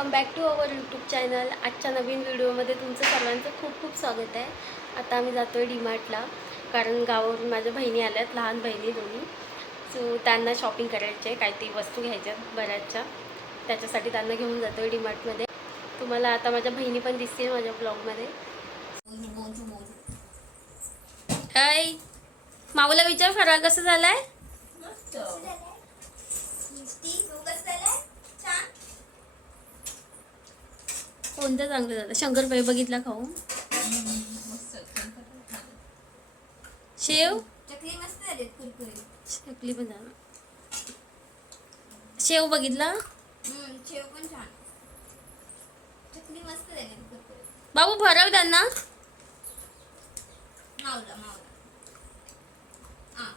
Welcome back to our YouTube channel आजच्या नवीन व्हिडिओमध्ये तुमचं सर्वांचं खूप खूप स्वागत आहे. आता आम्ही जातो आहे डीमार्टला कारण गावावरून माझ्या बहिणी आल्यात लहान बहिणी दोन्ही. सो त्यांना शॉपिंग करायची आहे काहीतरी वस्तू घ्यायच्या आहेत बऱ्याचशा. त्याच्यासाठी त्यांना घेऊन जातो आहे डीमार्टमध्ये तुम्हाला आता माझ्या बहिणी पण दिसतील माझ्या ब्लॉगमध्ये काय माऊला विचार फराळ कसं झाला आहे कोणतं चांगलं झालं शंकरपाई बघितला खाऊ शेव? चकली मस्त झाली चकली पण झालं शेव बघितला? शेव पण छान. चकली मस्त झाली बाबू भरव त्यांना. मावला मावला हा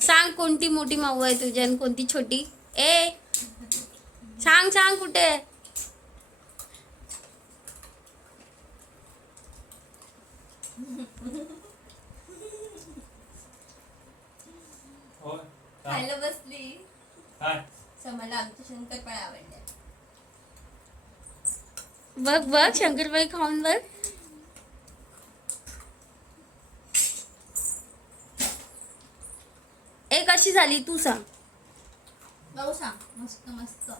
सांग कोणती मोठी माऊ आहे तुझी आणि कोणती छोटी? ए सांग सांग कुठे? खायला बसली. काय? समजला आमच्या शंकरपाळ्या आवडल्या बघ बघ शंकरपाई खाऊन बघ ए कशी झाली? तू सांग. भाऊ सांग. मस्त मस्त.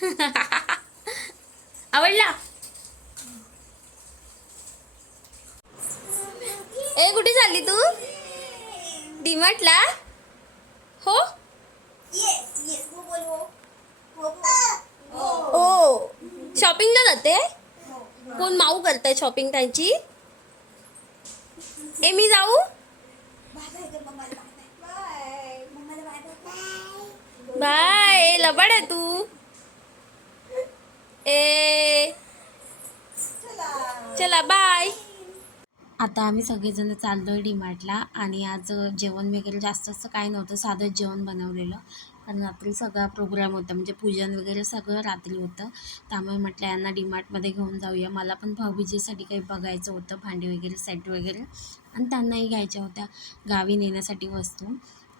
आवडला? ए कुठे चालली तू? डीमार्टला? हो? हो. ओ शॉपिंगला जाते? कोण माऊ करताय शॉपिंग त्यांची? ए मी जाऊ? बाय बाय लबाड आहे तू. ए. चला बाय. आता आम्ही सगळेजण चाललो आहे डीमार्टला आणि आज जेवण वगैरे जास्त असं काही नव्हतं साधंच जेवण बनवलेलं. कारण रात्री सगळा प्रोग्राम होता. म्हणजे पूजन वगैरे सगळं रात्री होतं. त्यामुळे म्हटलं यांना डीमार्टमध्ये घेऊन जाऊया. मला पण भाऊबीजेसाठी काही बघायचं होतं भांडी वगैरे सेट वगैरे. आणि त्यांनाही घ्यायच्या होत्या गावी नेण्यासाठी वस्तू.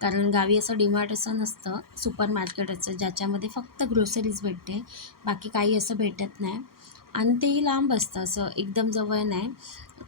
कारण गावी असं डीमार्ट असं नसतं सुपर मार्केट असतं ज्याच्यामध्ये फक्त ग्रोसरीज भेटते. बाकी काही असं भेटत नाही. आणि तेही लांब असतं असं एकदम जवळ नाही.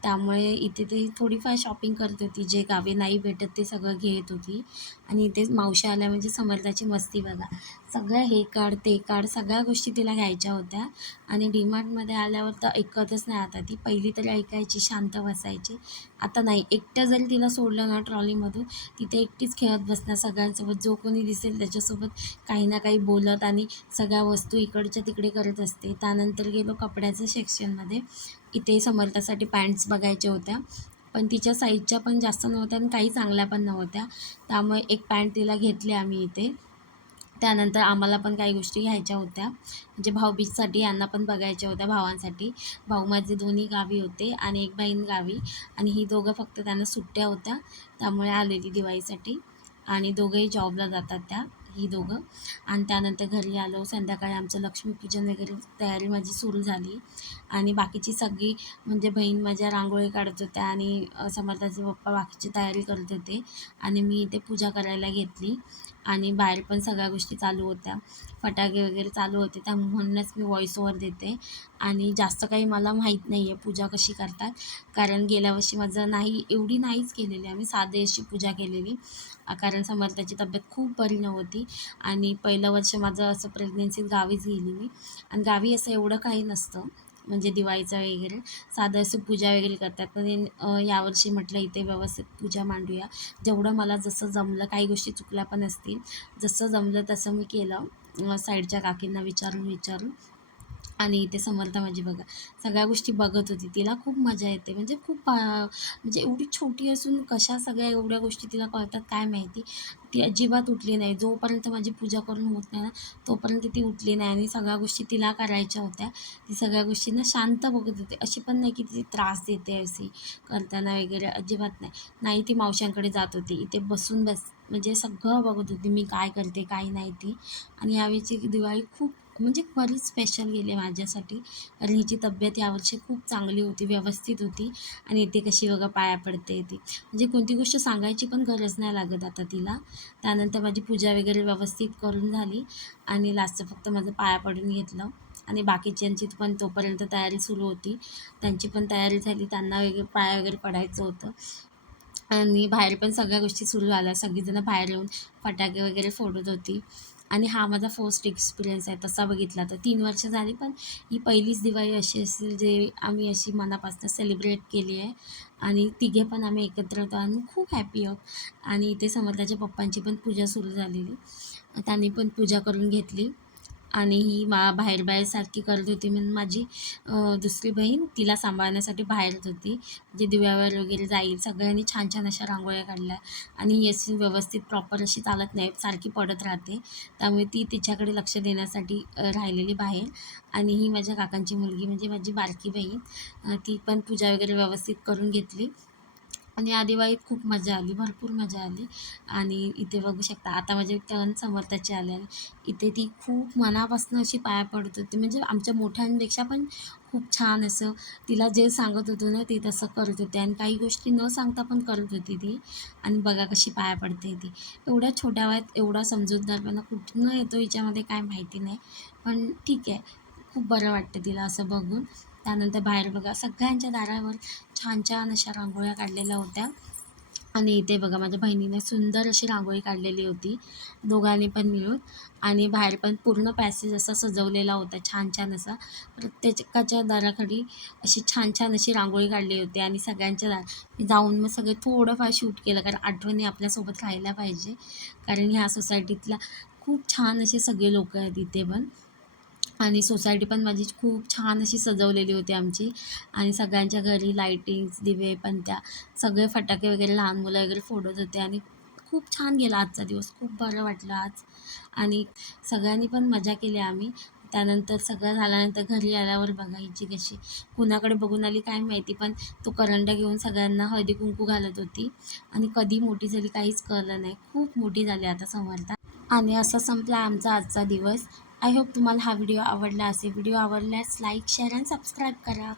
त्यामुळे इथे ती थोडीफार शॉपिंग करत होती. जे गावी नाही भेटत ते सगळं घेत होती. आणि इथे मावशी आल्या म्हणजे समर्थाची मस्ती बघा. सगळं हे काढ ते काढ सगळ्या गोष्टी तिला घ्यायच्या होत्या. आणि डीमार्टमध्ये आल्यावर तर ऐकतच नाही आता ती. पहिली तरी ऐकायची शांत बसायची. आता नाही. एकटं जरी तिला सोडलं ना ट्रॉलीमधून तिथे एकटीच खेळत बसणार सगळ्यांसोबत. जो कोणी दिसेल त्याच्यासोबत काही ना काही बोलत आणि सगळ्या वस्तू इकडच्या तिकडे करत असते. त्यानंतर गेलो कपड्याचं सेक्शनमध्ये इथे समर्थासाठी पॅन्ट्स बघायच्या होत्या. पण तिच्या साईजच्या पण जास्त नव्हत्या आणि काही चांगल्या पण नव्हत्या. त्यामुळे एक पॅन्ट तिला घेतली आम्ही इथे. त्यानंतर आम्हाला पण काही गोष्टी घ्यायच्या होत्या. म्हणजे भाऊबीजसाठी यांना पण बघायच्या होत्या भावांसाठी. भाऊ माझे दोन्ही गावी होते आणि एक बहीण गावी. आणि ही दोघं फक्त त्यांना सुट्ट्या होत्या. त्यामुळे आलेली दिवाळीसाठी. आणि दोघंही जॉबला जातात त्या ही दोघं. आणि त्यानंतर घरी आलो. संध्याकाळी आमचं लक्ष्मीपूजन वगैरे तयारी माझी सुरू झाली. आणि बाकीची सगळी म्हणजे बहीण माझ्या रांगोळी काढत होत्या आणि समर्थाचे पप्पा बाकीची तयारी करत होते. आणि मी इथे पूजा करायला घेतली आणि बाहेर पण सगळ्या गोष्टी चालू होत्या. फटाके वगैरे चालू होते त्या म्हणूनच मी व्हॉईस ओवर देते. आणि जास्त काही मला माहीत नाही आहे पूजा कशी करतात. कारण गेल्या वर्षी माझं नाही एवढी नाहीच केलेली आम्ही. साधे अशी पूजा केलेली. कारण समर्थाची तब्येत खूप बरी नव्हती. आणि पहिलं वर्ष माझं असं प्रेग्नेन्सीत गावीच गेली मी. आणि गावी असं एवढं काही नसतं. म्हणजे दिवाळीचं वगैरे साधं असं पूजा वगैरे करतात. पण यावर्षी म्हटलं इथे व्यवस्थित पूजा मांडूया. जेवढं मला जसं जमलं काही गोष्टी चुकल्या पण असतील. जसं जमलं तसं मी केलं. साईडच्या काकींना विचारून विचारून. आणि इथे समर्थ माझी बघा सगळ्या गोष्टी बघत होती. तिला खूप मजा येते. म्हणजे खूप म्हणजे एवढी छोटी असून कशा सगळ्या एवढ्या गोष्टी तिला कळतात काय माहिती? ती अजिबात उठली नाही. जोपर्यंत माझी पूजा करून होत नाही ना तोपर्यंत ती उठली नाही आणि सगळ्या गोष्टी तिला करायच्या होत्या. ती सगळ्या गोष्टींना शांत बघत होते. अशी पण नाही की ती त्रास देते अशी करताना वगैरे अजिबात नाही. नाही ती मावशांकडे जात होती. इथे बसून बस म्हणजे सगळं बघत होती. मी काय करते काय नाही ती. आणि यावेळीची दिवाळी खूप म्हणजे बरीच स्पेशल गेले माझ्यासाठी. कारण हिची तब्येत यावर्षी खूप चांगली होती व्यवस्थित होती. आणि इथे कशी बघा पाया पडते ती. म्हणजे कोणती गोष्ट सांगायची पण गरज नाही लागत आता तिला. त्यानंतर माझी पूजा वगैरे व्यवस्थित करून झाली. आणि लास्टचं फक्त माझं पाया पडून घेतलं. आणि बाकीच्यांची पण तोपर्यंत तयारी सुरू होती. त्यांची पण तयारी झाली. त्यांना वगैरे पाया वगैरे पडायचं होतं. आणि बाहेर पण सगळ्या गोष्टी सुरू झाल्या. सगळीजणं बाहेर येऊन फटाके वगैरे फोडत होती. आणि हा माझा फर्स्ट एक्सपिरियन्स आहे तसा बघितला तर. तीन वर्ष झाली पण ही पहिलीच दिवाळी अशी असेल जे आम्ही अशी मनापासून सेलिब्रेट केली आहे. आणि तिघे पण आम्ही एकत्र होतो आणि खूप हॅपी आहोत. आणि इथे समर्थाच्या पप्पांची पण पूजा सुरू झालेली. त्यांनी पण पूजा करून घेतली. आणि ही मा बाहेर बाहेर सारखी करत होती. म्हणून माझी दुसरी बहीण तिला सांभाळण्यासाठी बाहेरच होती. जे दिव्यावर वगैरे जाईल. सगळ्यांनी छान छान अशा रांगोळ्या काढल्या. आणि ही अशी व्यवस्थित प्रॉपर अशी चालत नाही. सारखी पडत राहते. त्यामुळे ती तिच्याकडे लक्ष देण्यासाठी राहिलेली बाहेर. आणि ही माझ्या काकांची मुलगी म्हणजे माझी बारकी बहीण ती पण पूजा वगैरे व्यवस्थित करून घेतली. आणि या दिवाळीत खूप मजा आली भरपूर मजा आली. आणि इथे बघू शकता आता माझे टर्न समर्थाची आले आहे इथे ती खूप मनापासून अशी पाया पडत होती. म्हणजे आमच्या मोठ्यांपेक्षा पण खूप छान असं तिला जे सांगत होतो ना ती तसं करत होती. आणि काही गोष्टी न सांगता पण करत होती ती. आणि बघा कशी पाया पडते ती. एवढ्या छोट्या वयात एवढा समजूतदारपणा कुठनं येतो हिच्यामध्ये काय माहिती नाही. पण ठीक आहे खूप बरं वाटतं तिला असं बघून. त्यानंतर बाहेर बघा सगळ्यांच्या दारावर छान छान अशा रांगोळ्या काढलेल्या होत्या. आणि इथे बघा माझ्या बहिणीने सुंदर अशी रांगोळी काढलेली होती. दोघांनी पण मिळून. आणि बाहेर पण पूर्ण पॅसेज असा सजवलेला होता छान छान असा. प्रत्येकाच्या दाराखाली अशी छान छान अशी रांगोळी काढली होती. आणि सगळ्यांच्या दार जाऊन मग सगळे थोडंफार शूट केलं कारण आठवणी आपल्यासोबत राहायला पाहिजे. कारण ह्या सोसायटीतला खूप छान असे सगळे लोक आहेत इथे पण. आणि सोसायटी पण माझी खूप छान अशी सजवलेली होती आमची. आणि सगळ्यांच्या घरी लाईटिंग्स दिवे पण त्या सगळे फटाके वगैरे लहान मुलं वगैरे फोडत होते आणि खूप छान गेला आजचा दिवस. खूप बरं वाटलं आज. आणि सगळ्यांनी पण मजा केली आम्ही. त्यानंतर सगळं झाल्यानंतर घरी आल्यावर बघायची कशी कुणाकडे बघून आली काय माहिती पण तो करंडा घेऊन सगळ्यांना हळदी कुंकू घालत होती. आणि कधी मोठी झाली काहीच कळलं नाही. खूप मोठी झाली आता समर्था आणि असा संपला आमचा आजचा दिवस. आय होप तुम्हाला हा व्हिडिओ आवडला असेल. व्हिडिओ आवडल्यास लाईक शेअर आणि सबस्क्राईब करा.